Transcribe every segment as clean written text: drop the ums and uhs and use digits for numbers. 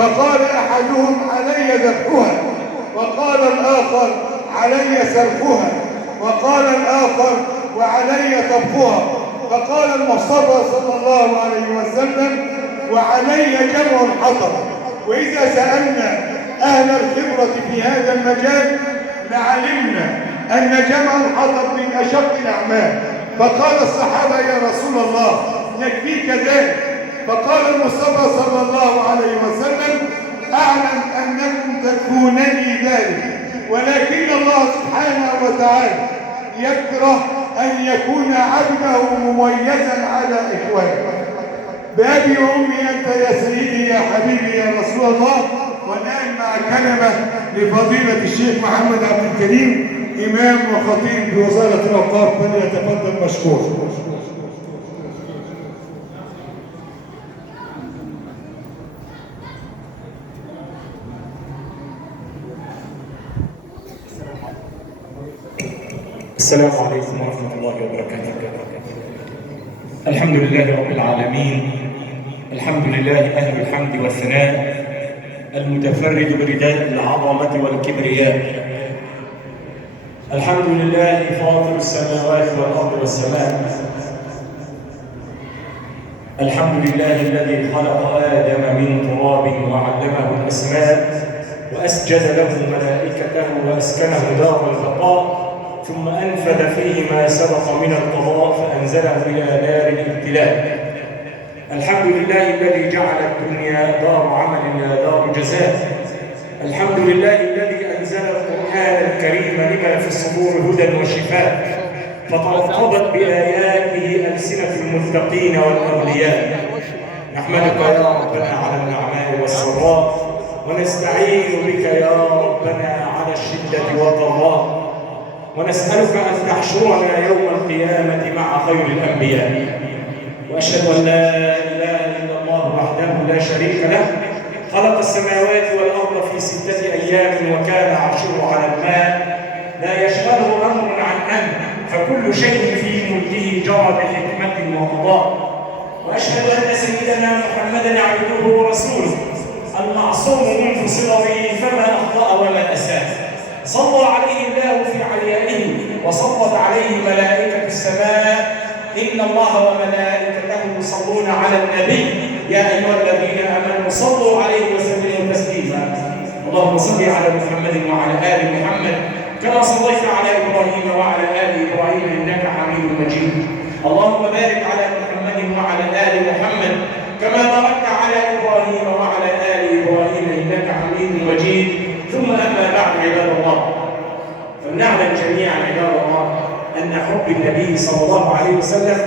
فقال أحدهم علي ذبحها، وقال الآخر علي سلخها، وقال الآخر وعلي طبخها. فقال المصطفى صلى الله عليه وسلم وعلي جمع الحطب. وإذا سألنا أهل الخبرة في هذا المجال لعلمنا أن جمع الحطب من أشق الأعمال. فقال الصحابة يا رسول الله يكفيك ذلك؟ فقال المصطفى صلى الله عليه وسلم أعلم أنكم تكفونني ذلك، ولكن الله سبحانه وتعالى يكره أن يكون عبده مميزا على إخوانه. بأبي وأمي أنت يا سيدي يا حبيبي يا رسول الله. والآن مع كلمة لفضيلة الشيخ محمد عبد الكريم إمام وخطيب بوزارة الأوقاف، فليتفضل مشكور. السلام عليكم ورحمة الله وبركاته. الحمد لله رب العالمين، الحمد لله أهل الحمد والثناء، المتفرد برداء العظمة والكبرياء. الحمد لله فاطر السماوات والأرض والسماء. الحمد لله الذي خلق آدم من تراب وعلمه الأسماء وأسجد له ملائكته وأسكنه دار البقاء، ثم أنفذ فيه ما سبق من القضاء فأنزله إلى دار الابتلاء. الحمد لله الذي جعل الدنيا دار عمل لا دار جزاء. الحمد لله الذي أنزل القرآن الكريم لما في الصدور هدى وشفاء، فترطبت بآياته ألسنة المتقين والأولياء. نحمدك يا ربنا على النعماء والسراء، ونستعين بك يا ربنا على الشدة والضراء، ونسألك أن تحشرنا يوم القيامة مع خير الأنبياء. وأشهد أن لا إله إلا الله وحده لا شريك له، خلق السماوات والأرض في 6 أيام وكان عرشه على الماء، لا يشغله أمر عن أمر، فكل شيء في ملكه جرى بحكمة وقضاء. وأشهد أن سيدنا محمدًا عبده ورسوله المعصوم من صغره فما أخطأ وما أساء. صلى عليه الله في عليائه وصلت عليه ملائكة السماء. إن الله وملائكته يصلون على النبي يا أيها الذين آمنوا صلوا عليه وسلموا تسليما. اللهم صل على محمد وعلى آل محمد كما صليت على إبراهيم وعلى آل إبراهيم إنك حميد مجيد. اللهم بارك على محمد وعلى آل محمد كما باركت على إبراهيم وعلى آل إبراهيم إنك حميد مجيد. ثم أما بعد عباد الله، فلنعلم جميعا عباد الله أن حب النبي صلى الله عليه وسلم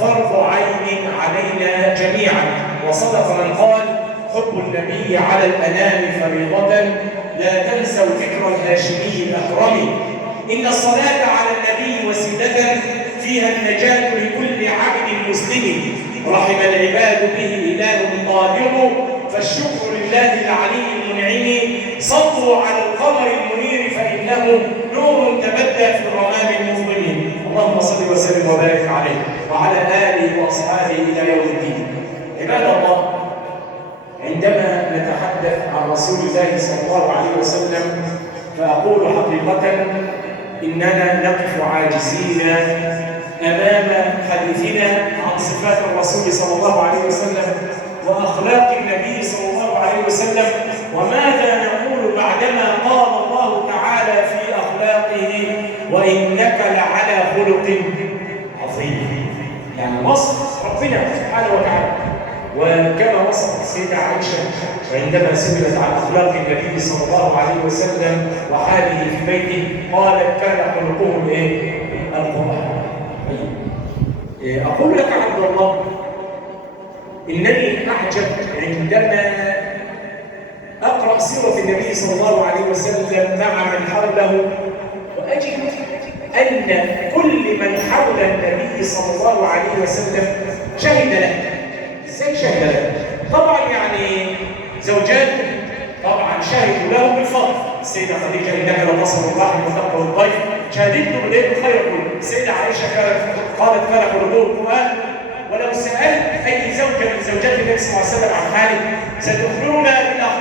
فرض عين علينا جميعا. وصدق من قال حب النبي على الأنام فريضة، لا تنسوا ذكر الهاشمي الأكرم. إن الصلاة على النبي وسيلة فيها النجاة لكل عبد مسلم. رحم العباد به إله قادر، فالشكر لله العلي المنعم. صلوا على القمر المنير فإنه نور تبدى في الرمام المظلم. اللهم صل وسلم وبارك عليه وعلى آله وأصحابه إلى يوم الدين. عباد الله، عندما نتحدث عن رسول الله صلى الله عليه وسلم فأقول حقيقة إننا نقف عاجزين أمام حديثنا عن صفات الرسول صلى الله عليه وسلم وأخلاق النبي صلى الله عليه وسلم. وماذا نقول بعدما قال الله تعالى في أخلاقه وإنك لعلى خلق عظيم؟ يعني وصف ربنا سبحانه وتعالى. وكما وصفت السيدة عائشة عندما سئلت عن أخلاق النبي صلى الله عليه وسلم وحاله في بيته قالت كان خلقه القرآن. أقول لك عبد الله، إنني أعجب عندما أقرأ سيرة النبي صلى الله عليه وسلم مع من حوله، وأجد أن كل من حول النبي صلى الله عليه وسلم شهد له. إزاي شهد له؟ طبعا يعني زوجاته طبعا شهدوا له بالفضل. السيدة خديجة إنك لتصل الرحم وتقبل الضيف، شهدت له بالخير كله. السيدة عائشة قالت كان خلقه القرآن. ولو سألت أي زوجة من زوجات النبي صلى الله عليه وسلم عن حاله ستخبرنا بالأخلاق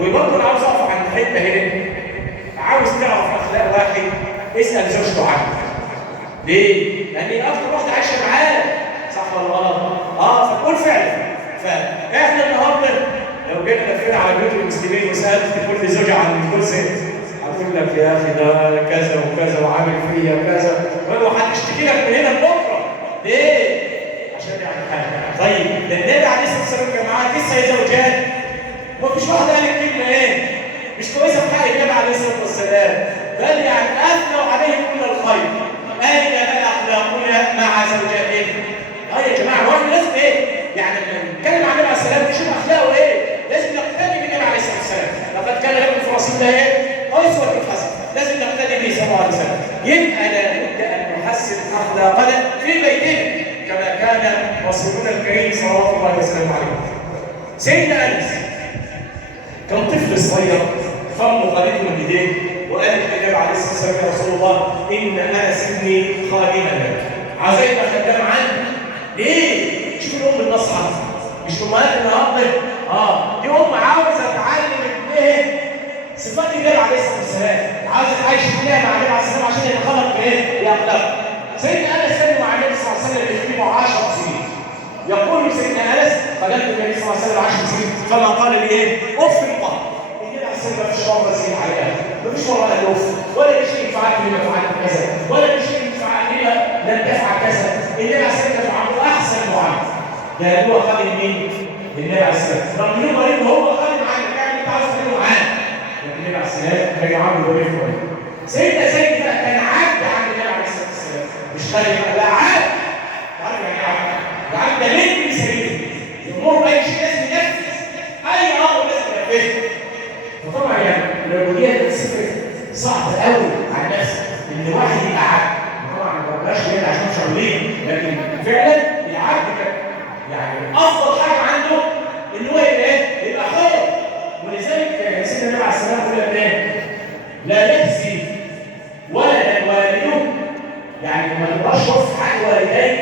وبرضه انا عاوز اقف عند حته هنا. عاوز تعرف اخلاق واحد، اسال زوجته عنه. ليه؟ لان هي اكتر واحده عايشه معاه، صح ولا غلط؟ فتقول فعلا. فاحنا النهارده لو جينا لفينا على بيوت المسلمين وسالت كل زوجه عن كل ست، هتقول لك يا اخي ده كذا وكذا وعامل فيا كذا، وهتشتكي لك من هنا لبكره. ليه؟ عشان يعني حاجه. طيب ده النبي عليه الصلاه والسلام كان معاه 9 زوجات، ومفيش واحده قالت كلمه ايه؟ مش كويسه في حق النبي عليه الصلاه والسلام، بل يعني اثنوا عليه كل الخير. اين اخلاقنا مع زوجاتنا؟ يا جماعه هو احنا لازم ايه؟ يعني لما نتكلم عن النبي عليه السلام نشوف اخلاقه ايه؟ لازم نقتدي بالنبي عليه الصلاه والسلام. لقد كان لكم في رسول الله ايه؟ اسوه حسنه. لازم نقتدي به صلى الله عليه وسلم. يبقى لابد ان نحسن اخلاقنا في بيتنا كما كان رسولنا الكريم صلوات الله وسلامه عليه. سيدنا انس كان طفل صغير، فمه خدته من ايديه وقالت للنبي عليه الصلاه والسلام يا رسول الله ان انس ابني خادما لك، عايزين خدام عنه. ليه؟ شوف الام الناصحه، مش امهات النهارده. دي ام عاوزه تعلم ابنها صفات النبي عليه الصلاه والسلام، عاوزه تعيش حياتها مع النبي عليه الصلاه والسلام عشان يتخلق بايه؟ باخلاقه. سيدنا انس كان مع النبي صلى الله عليه وسلم يخدمه 10 سنين. يقول سيدنا انس خدمت النبي صلى الله عليه وسلم 10 سنين فما قال لي ايه؟ اف الله. النبي عليه الصلاه والسلام مفيش مره زين عليها، مفيش مره قال له اف، ولا شيء فعلت لما فعلت كذا، ولا شيء فعلت لما لم تفعل كذا. النبي عليه الصلاه والسلام عنده احسن معامله. لان هو خادم مين؟ النبي عليه الصلاه والسلام. رغم انه مريض هو خادم عنك، يعني انت عاوز تخدمه معاه. لكن النبي عليه الصلاه والسلام كان يعامله بطريقه كويسه. سيدنا زيد بقى كان عبد عند النبي عليه الصلاه والسلام، مش خادم، لا عبد. عارف يعني ايه عبد؟ العبد ده ليه من سيده؟ الامور اي شيء لازم ينفذ، اي امر لازم ينفذه. وطبعا يعني العبوديه دي صفه صعبه قوي على الناس ان واحد يبقى عبد. طبعا ما بقاش كده عشان شغالين، لكن فعلا العبد كان يعني افضل حاجه عنده ان هو يبقى ايه؟ يبقى حر. ولذلك سيدنا النبي عليه الصلاه والسلام يقول لك لا يجزي ولدا والده، يعني ما تبقاش توفي حق والديك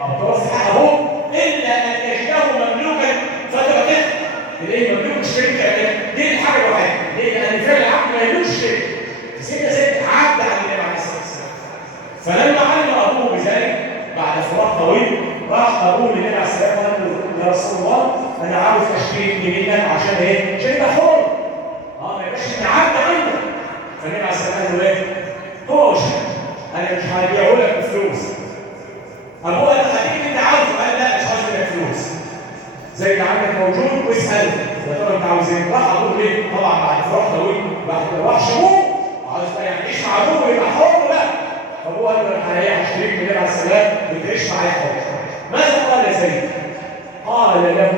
او توفي حق ابوك الا ان يجده مملوكا فتبقى ليه مملوك الشركه كده؟ دي الحاجه الوحيده. ليه؟ لان فعلا العبد ما يملكش الشركه. سيدنا زيد عبد عن النبي عليه الصلاه والسلام. فلما علم ابوه بذلك بعد فراق طويل راح ابوه للنبي عليه الصلاه والسلام وقال له يا رسول الله انا عاوز اشتري ابني منك عشان ايه؟ عشان يبقى حر. ما يبقاش ابن عبد عنده. فالنبي عليه الصلاه والسلام قال له ايه؟ هوش انا مش هبيعه لك بفلوس. ابوه قال هديك اللي انت عاوزه، قال لا مش عاوز منك فلوس. زي اللي عندك موجود واساله يا ترى انت عاوز ايه؟ راح ابوه ليه؟ طبعا بعد فراق طويل بعد ما راحش ابوه عاوز يعني يعيش مع ابوه ويبقى حر بقى. فابوه قال له انا هشتريك من النبي عليه السلام وتعيش معايا حر. ماذا قال زيد؟ قال له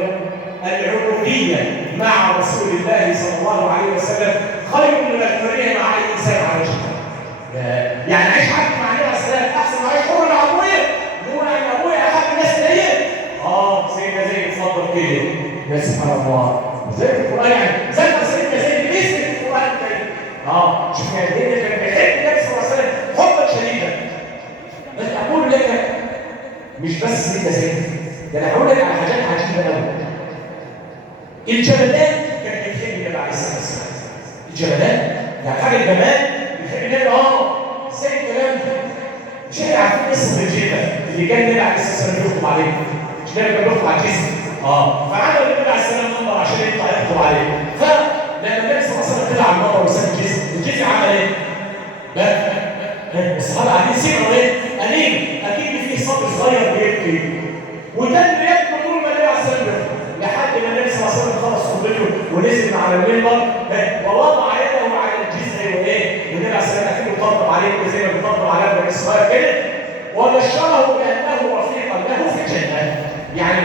العبوديه مع رسول الله صلى الله عليه وسلم خير من الحريه مع الانسان على وجهه. يعني عيش عبد مع النبي عليه السلام احسن ما عيش حر مع ابويا. هو ان ابويا احب الناس ليا. سيدنا زيد اتفضل كده. يا سبحان الله. زي القران يعني ذكر سيدنا زيد باسم القران الكريم. شوف يعني ايه كان بيحب النبي صلى الله عليه وسلم حبا شديدا. بس اقول لك مش بس سيدنا زيد، ده انا هقول لك على حاجات عجيبه قوي. الجمالات كانت بتحب النبي عليه الصلاه والسلام. الجمالات يعني حاجه الجمال بتحب النبي. ازاي الكلام ده؟ مش احنا عارفين قصه الجبه اللي كان النبي عليه الصلاه والسلام بيخطب عليه؟ مش النبي كان بيخطب على الجسم. فعمل النبي عليه السلام منبر عشان يطلع يخطب عليه. فلما النبي صلى الله عليه وسلم طلع على المنبر وساب الجسم عمل ايه؟ الصحابه قاعدين سمعوا ايه؟ قليل اكيد فيه صبي صغير بيبكي وتم يبكي طول ما النبي عليه الصلاه والسلام لحد ما النبي صلى الله عليه وسلم خلص خطبته ونزل على المنبر ووضع يده على الجسم والنبي عليه الصلاه والسلام اكيد طبطب عليه زي ما بيطبطب على ابنه الصغير كده وبشره بانه رفيقا له في الجنه. يعني